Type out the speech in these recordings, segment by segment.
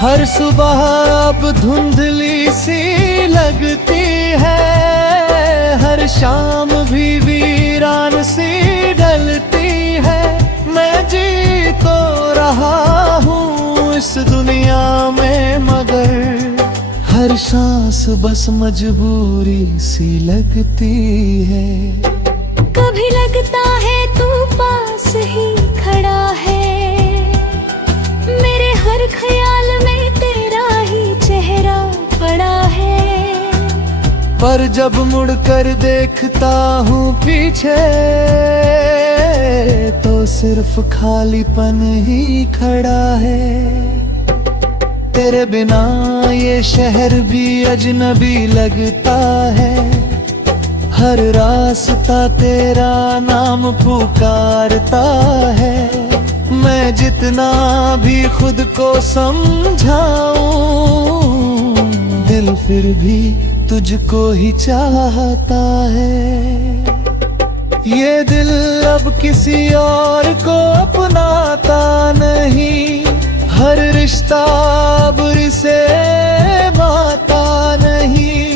हर सुबह अब धुंधली सी लगती है, हर शाम भी वीरान सी ढलती है। मैं जी तो रहा हूँ इस दुनिया में, मगर हर सांस बस मजबूरी सी लगती है। कभी लगता है तू पास ही खड़ा है, मेरे हर ख्याल में तेरा ही चेहरा पड़ा है। पर जब मुड़कर देखता हूँ पीछे, तो सिर्फ खालीपन ही खड़ा है। तेरे बिना ये शहर भी अजनबी लगता है, हर रास्ता तेरा नाम पुकारता है। मैं जितना भी खुद को समझाऊं, दिल फिर भी तुझको ही चाहता है। ये दिल अब किसी और को अपनाता नहीं, हर रिश्ता अब इसे बाता नहीं।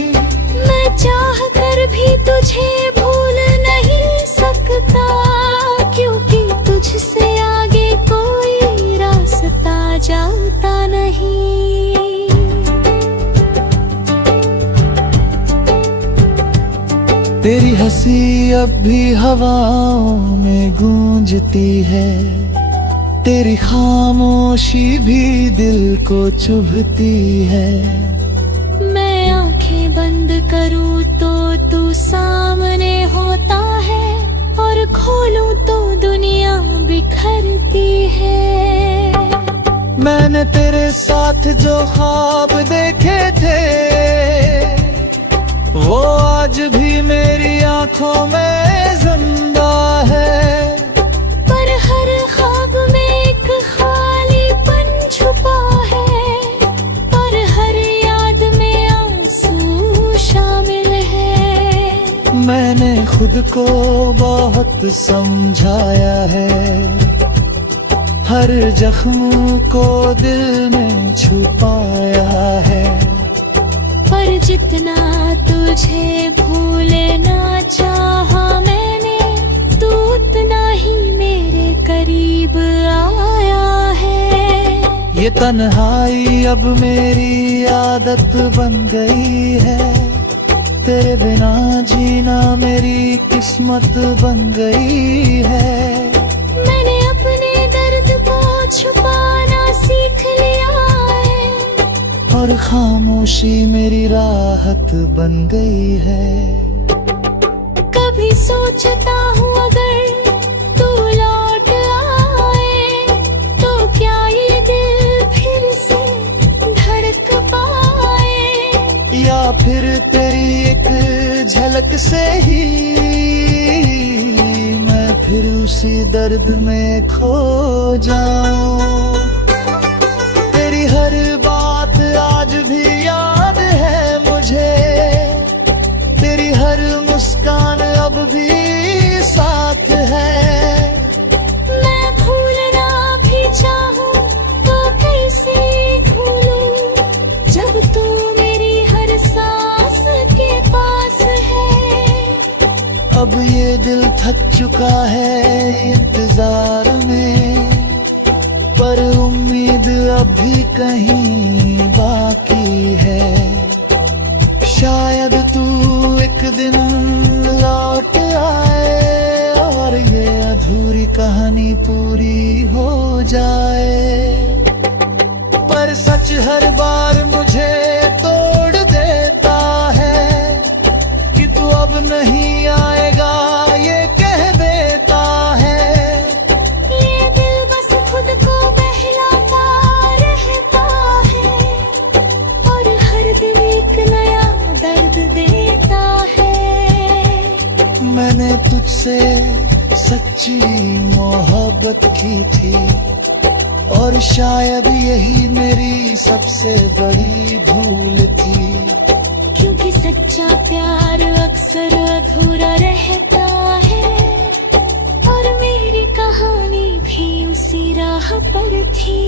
मैं चाह कर भी तुझे भूल नहीं सकता, क्योंकि तुझसे आगे कोई रास्ता जाता नहीं। तेरी हंसी अब भी हवाओं में गूंजती है, तेरी खामोशी भी दिल को चुभती है। मैं आंखें बंद करूं तो तू सामने होता है, और खोलूं तो दुनिया बिखरती है। मैंने तेरे साथ जो ख्वाब देखे थे, वो आज भी मेरी आंखों में जिंदा है। पर हर ख्वाब में एक खालीपन छुपा है, और हर याद में आंसू शामिल है। मैंने खुद को बहुत समझाया है, हर जख्म को दिल में छुपाया है। पर जितना तुझे भूलना चाहा मैंने, तू उतना ही मेरे करीब आया है। ये तन्हाई अब मेरी आदत बन गई है, तेरे बिना जीना मेरी किस्मत बन गई है। मैंने अपने दर्द को छुपाना सीख लिया है, और खामोशी मेरी राहत बन गई है। कभी सोचता हूँ अगर तू लौट आए, तो क्या ये दिल फिर से धड़क पाए। या फिर तेरी एक झलक से ही मैं फिर उसी दर्द में खो जाऊं। तेरी हर बात आज भी याद है मुझे, तेरी हर मुस्कान अब भी साथ है। मैं भूलना भी चाहूँ तो कैसे भूलूं, जब तू मेरी हर सांस के पास है। अब ये दिल थक चुका है इंतजार में, पर उम्मीद अब भी कहीं बाकी है। शायद तू एक दिन लौट आए, और ये अधूरी कहानी पूरी हो जाए। पर सच हर बार मुझे तोड़ देता है, कि तू अब नहीं आएगा ये कह देता है। ये दिल बस खुद को बहलाता रहता है, और हर दिन एक नया दर्द देता है। मैंने तुझसे सच्ची मोहब्बत की थी, और शायद यही मेरी सबसे बड़ी भूल थी। क्योंकि सच्चा प्यार अक्सर अधूरा रहता है, और मेरी कहानी भी उसी राह पर थी।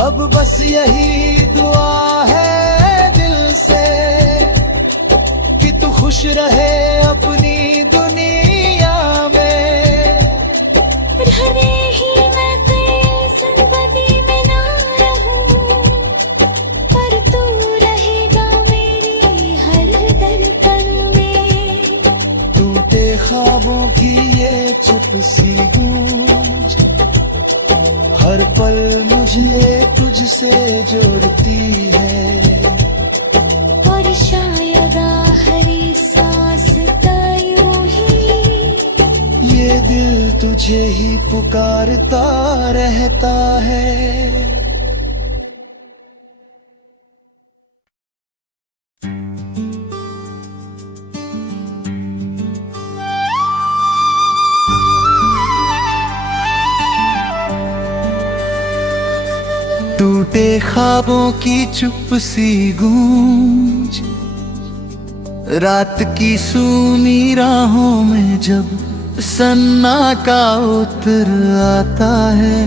अब बस यही दुआ है दिल से कि तू खुश रहे अपनी दुनिया में। भले ही मैं तेरी संगति में ना रहूं, पर तू रहेगा मेरी हर धड़कन में। टूटे ख्वाबों की ये चुप सी गूंज हर पल मुझे तुझसे जोड़ती है। और शायद आखिरी सांस तक यूं ही ये दिल तुझे ही पुकारता रहता है। टूटे ख्वाबों की चुप सी गूंज रात की सूनी राहों में जब सन्नाटा उतर आता है।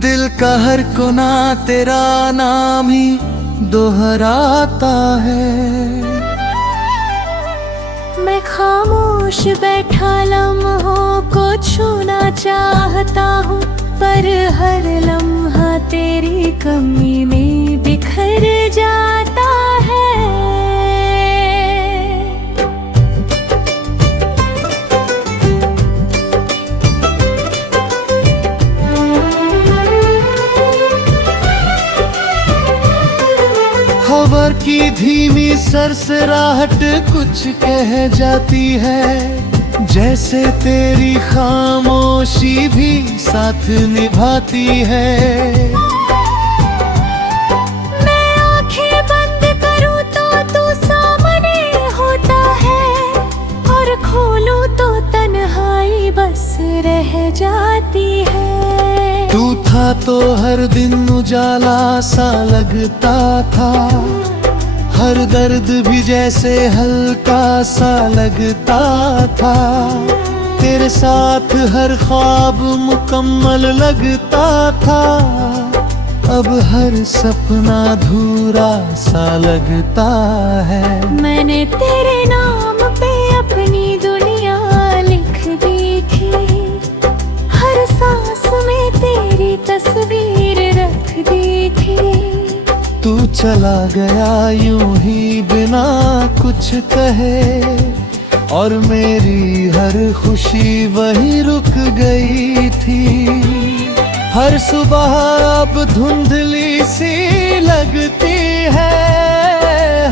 दिल का हर कोना तेरा नाम ही दोहराता है। मैं खामोश बैठा लम्हों को छूना चाहता हूँ, पर हर लम्हा तेरी कमी में बिखर जाता है। खबर की धीमी सरसराहट कुछ कह जाती है, जैसे तेरी खामोशी भी साथ निभाती है। मैं आंखें बंद करूं तो तू सामने होता है, और खोलूं तो तन्हाई बस रह जाती है। तू था तो हर दिन उजाला सा लगता था, हर दर्द भी जैसे हल्का सा लगता था। तेरे साथ हर ख्वाब मुकम्मल लगता था, अब हर सपना अधूरा सा लगता है। मैंने तेरे नाम पे अपनी दुनिया लिख दी थी, हर सांस में तेरी तस्वीर रख दी थी। तू चला गया यूं ही बिना कुछ कहे, और मेरी हर खुशी वहीं रुक गई थी। हर सुबह अब धुंधली सी लगती है,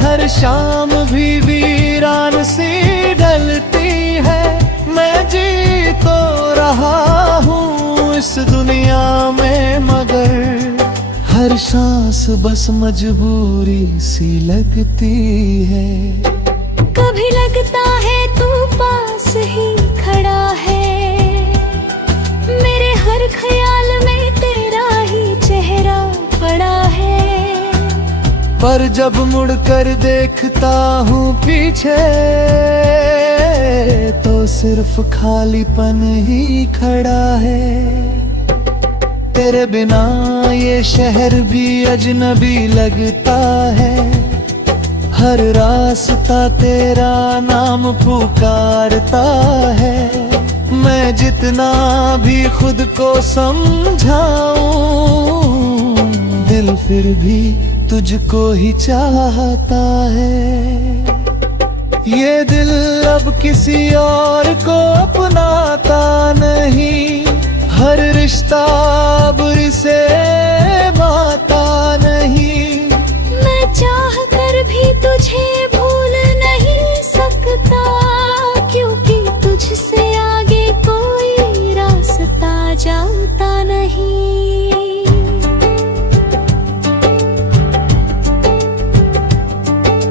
हर शाम भी वीरान सी ढलती है। मैं जी तो रहा हूँ इस दुनिया में, मगर हर सांस बस मजबूरी सी लगती है। कभी लगता है तू पास ही खड़ा है, मेरे हर ख्याल में तेरा ही चेहरा पड़ा है। पर जब मुड़कर देखता हूँ पीछे, तो सिर्फ खालीपन ही खड़ा है। तेरे बिना ये शहर भी अजनबी लगता है, हर रास्ता तेरा नाम पुकारता है। मैं जितना भी खुद को समझाऊं, दिल फिर भी तुझको ही चाहता है। ये दिल अब किसी और को अपनाता नहीं, हर रिश्ता अब इसे माता नहीं। मैं चाह कर भी तुझे भूल नहीं सकता, क्योंकि तुझसे आगे कोई रास्ता जाता नहीं।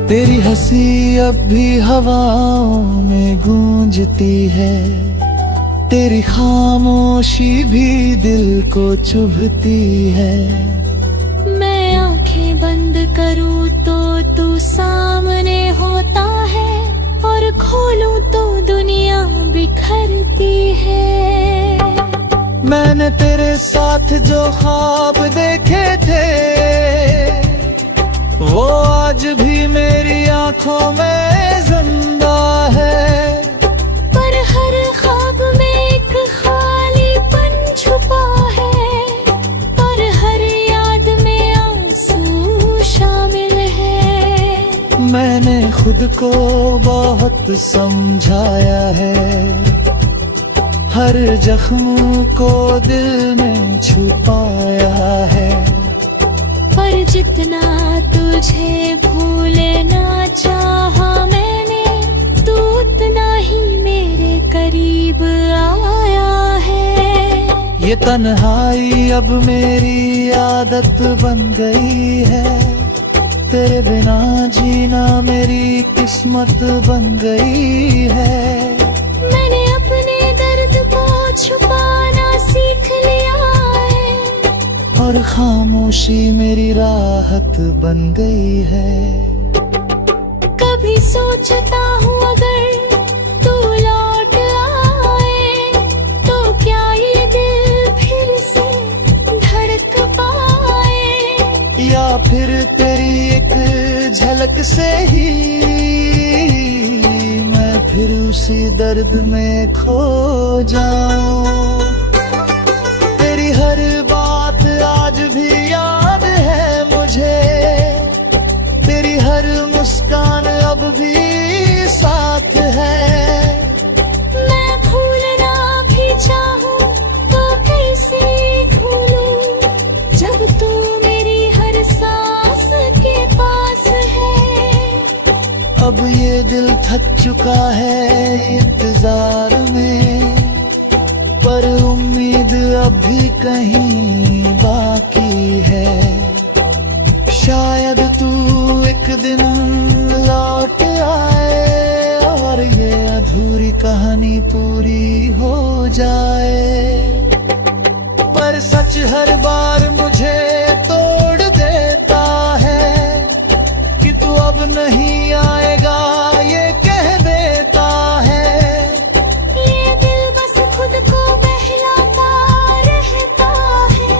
तेरी हंसी अब भी हवाओं में गूंजती है, तेरी खामोशी भी दिल को चुभती है। मैं आंखें बंद करूं तो तू सामने होता है, और खोलूं तो दुनिया बिखरती है। मैंने तेरे साथ जो ख्वाब देखे आंखों में जिंदा है। पर हर ख्वाब में एक खालीपन छुपा है, और हर याद में आंसू शामिल है। मैंने खुद को बहुत समझाया है, हर जख्म को दिल में छुपाया है। पर जितना तुझे भूलना चाहा मैंने, तू उतना ही मेरे करीब आया है। ये तन्हाई अब मेरी आदत बन गई है, तेरे बिना जीना मेरी किस्मत बन गई है। मैंने अपने दर्द को छुपाना सीख लिया है, और खामोशी मेरी राहत बन गई है। कभी सोचता हूँ अगर तू लौट आए, तो क्या ये दिल फिर से धड़क पाए। या फिर तेरी एक झलक से ही मैं फिर उसी दर्द में खो जाऊं। तेरी हर बात आज भी याद है मुझे, तेरी हर मुस्कान अब भी साथ है। मैं भूलना भी चाहूँ तो कैसे भूलूं, जब तू मेरी हर सांस के पास है। अब ये दिल थक चुका है इंतजार में, पर उम्मीद अब भी कहीं बाकी है। शायद तू एक दिन लौट आए, और ये अधूरी कहानी पूरी हो जाए। पर सच हर बार मुझे तोड़ देता है कि तू अब नहीं आएगा, ये कह देता है। ये दिल बस खुद को बहलाता रहता है,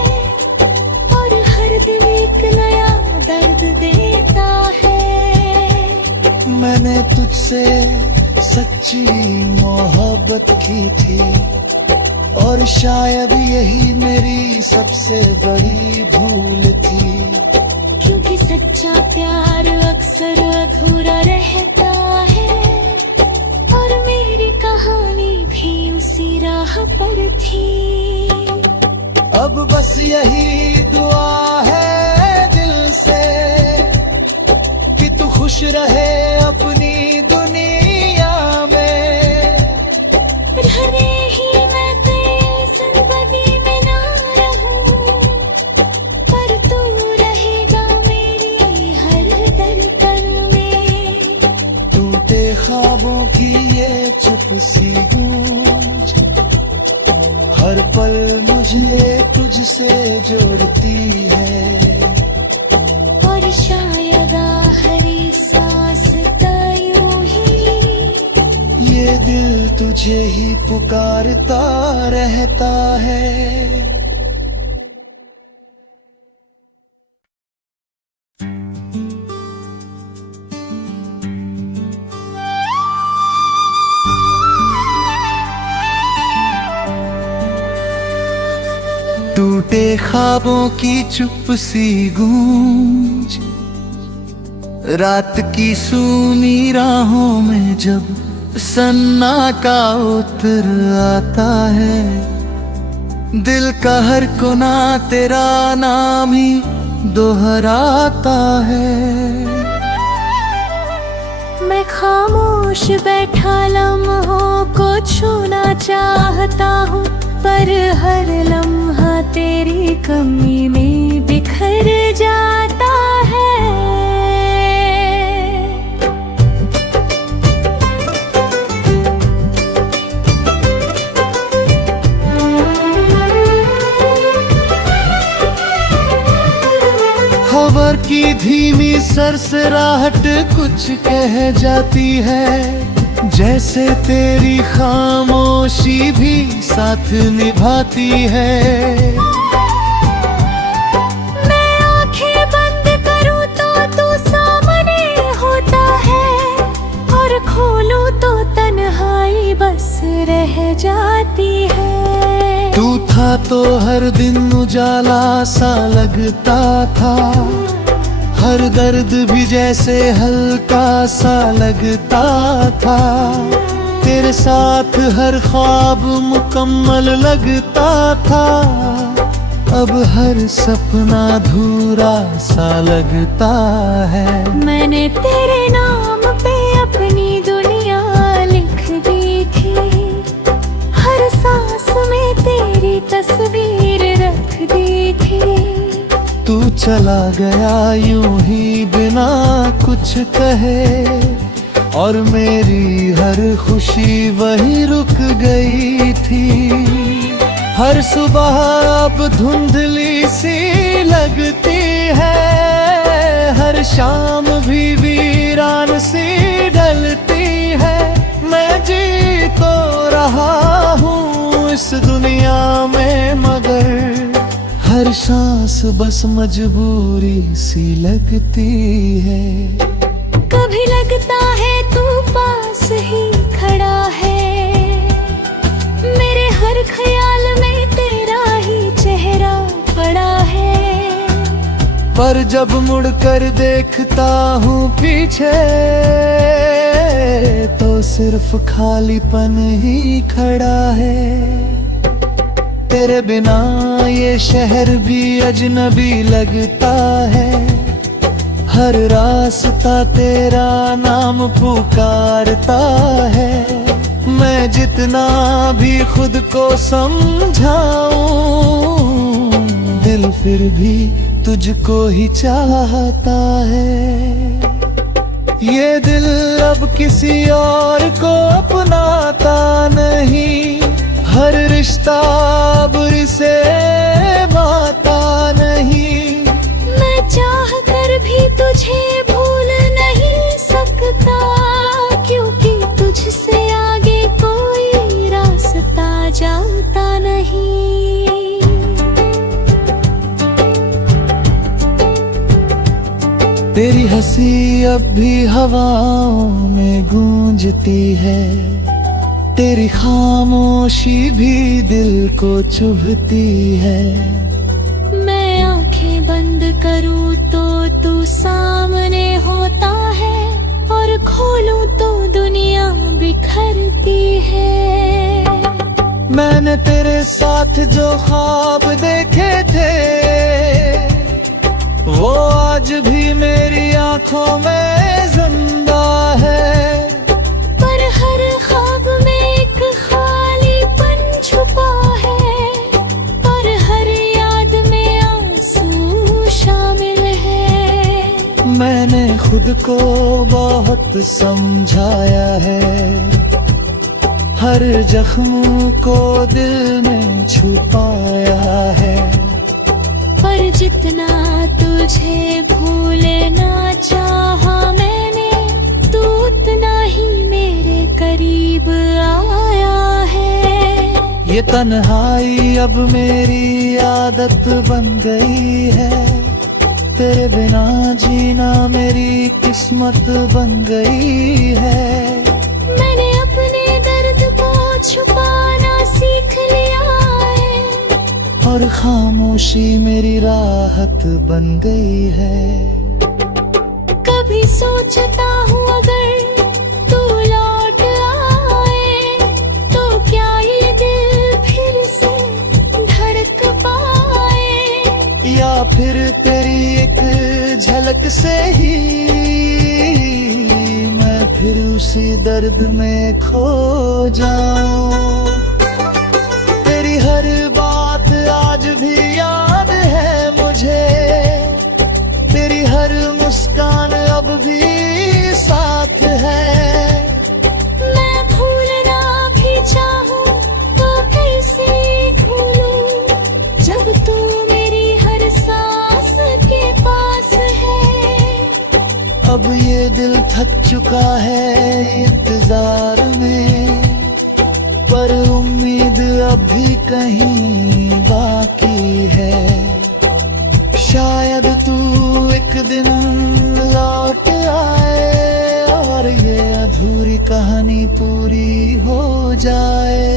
और हर दिन एक नया दर्द देता है। मैंने तुझसे सच्ची मोहब्बत की थी, और शायद यही मेरी सबसे बड़ी भूल थी। क्योंकि सच्चा प्यार अक्सर अधूरा रहता है, और मेरी कहानी भी उसी राह पर थी। अब बस यही दुआ है दिल से कि तू खुश रहे अपनी दुनिया में। भले ही मैं तेरी जिंदगी में ना रहूं, पर तू रहेगा मेरी हर धड़कन में। टूटे ख्वाबों की ये चुप सी गूंज हर पल मुझे तुझसे जोड़ती है। और शायद आखिरी सांस का यूं ही ये दिल तुझे ही पुकारता रहता है। टूटे ख्वाबों की चुप सी गूंज रात की सूनी राहों में जब सन्नाटा उतर आता है। दिल का हर कोना तेरा नाम ही दोहराता है। मैं खामोश बैठा लम्हों को छूना चाहता हूँ, पर हर लम्हा तेरी कमी में बिखर जाता है। खबर की धीमी सरसराहट कुछ कह जाती है, जैसे तेरी खामोशी भी साथ निभाती है। मैं आंखें बंद करूं तो तू सामने होता है, तो हर दिन उजाला सा लगता था, हर दर्द भी जैसे हल्का सा लगता था। तेरे साथ हर ख्वाब मुकम्मल लगता था, अब हर सपना अधूरा सा लगता है। मैंने तेरे नाम पे अपनी दुनिया लिख दी थी, हर सांस में तेरी तस्वीर रख दी थी। तू चला गया यूं ही बिना कुछ कहे, और मेरी हर खुशी वही रुक गई थी। हर सुबह अब धुंधली सी लगती है, हर शाम भी वीरान सी ढलती है। मैं जी तो रहा हूँ इस दुनिया में, मगर हर सांस बस मजबूरी सी लगती है। कभी लगता है तू पास ही खड़ा है, मेरे हर ख्याल में तेरा ही चेहरा पड़ा है। पर जब मुड़कर देखता हूँ पीछे, तो सिर्फ खालीपन ही खड़ा है। तेरे बिना ये शहर भी अजनबी लगता है, हर रास्ता तेरा नाम पुकारता है। मैं जितना भी खुद को समझाऊं, दिल फिर भी तुझको ही चाहता है। ये दिल अब किसी और को अपनाता नहीं, हर रिश्ता अब इसे माता नहीं। मैं चाह कर भी तुझे भूल नहीं सकता, क्योंकि तुझसे आगे कोई रास्ता जाता नहीं। तेरी हंसी अब भी हवाओं में गूंजती है, तेरी खामोशी भी दिल को चुभती है। मैं आंखें बंद करूं तो तू सामने होता है, और खोलूं तो दुनिया बिखरती है। मैंने तेरे साथ जो ख्वाब देखे थे, वो आज भी मेरी आंखों में जिंदा है। पर हर ख्वाब में एक खालीपन छुपा है, और हर याद में आंसू शामिल है। मैंने खुद को बहुत समझाया है, हर जख्म को दिल में छुपाया है। पर जितना तुझे भूलना चाहा मैंने, तू उतना ही मेरे करीब आया है। ये तन्हाई अब मेरी आदत बन गई है, तेरे बिना जीना मेरी किस्मत बन गई है। मैंने अपने दर्द को छुपाना सीख लिया है, और खामोशी मेरी राहत बन गई है। कभी सोचता हूँ अगर तू लौट आए, तो क्या ये दिल फिर से धड़क पाए। या फिर तेरी एक झलक से ही मैं फिर उसी दर्द में खो जाऊं। तेरी हर बात आज भी याद है मुझे, तेरी हर मुस्कान अब भी साथ है। मैं भूलना भी चाहूँ तो कैसे भूलूं, जब तू मेरी हर सांस के पास है। अब ये दिल थक चुका है इंतजार में, पर उम्मीद अब भी कहीं बाकी है। शायद तू एक दिन लौट आए, और ये अधूरी कहानी पूरी हो जाए।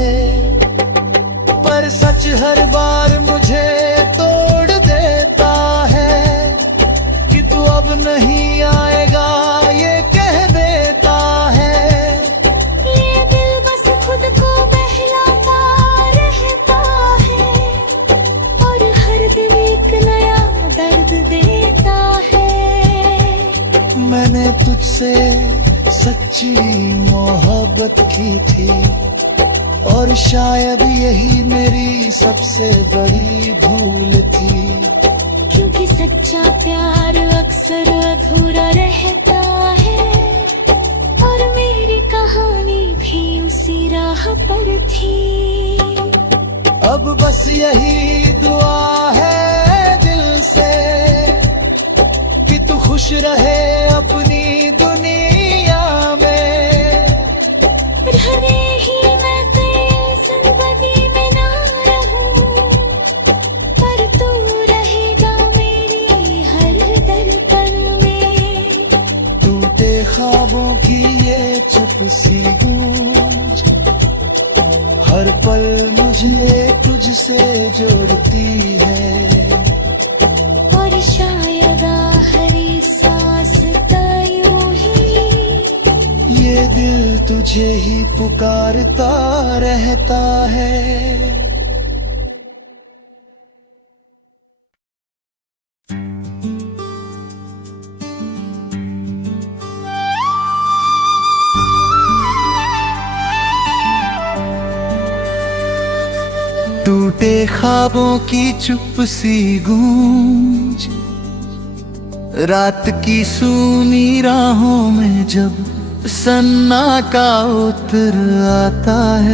पर सच सच हर बार मुझे तोड़ देता है कि तू अब नहीं आएगा, ये कह देता है। ये दिल बस खुद को बहलाता रहता है और हर दिन एक नया दर्द देता है। मैंने तुझसे सच्ची मोहब्बत की थी और शायद यही मेरी सबसे बड़ी भूल थी। क्योंकि सच्चा प्यार अक्सर अधूरा रहता है और मेरी कहानी भी उसी राह पर थी। अब बस यही दुआ है दिल से कि तू खुश रहे अपनी दुनिया में। भले ही मैं तेरी जिंदगी में ना रहूं, पर तू रहेगा मेरी हर धड़कन में। टूटे ख्वाबों की ये चुप सी गूंज हर पल मुझे तुझसे जोड़ती है। और शायद आखिरी सांस तक यूं ही ये दिल तुझे ही पुकारता रहता है। टूटे ख्वाबों की चुप सी गूंज रात की सूनी राहों में जब सन्नाटा उतर आता है।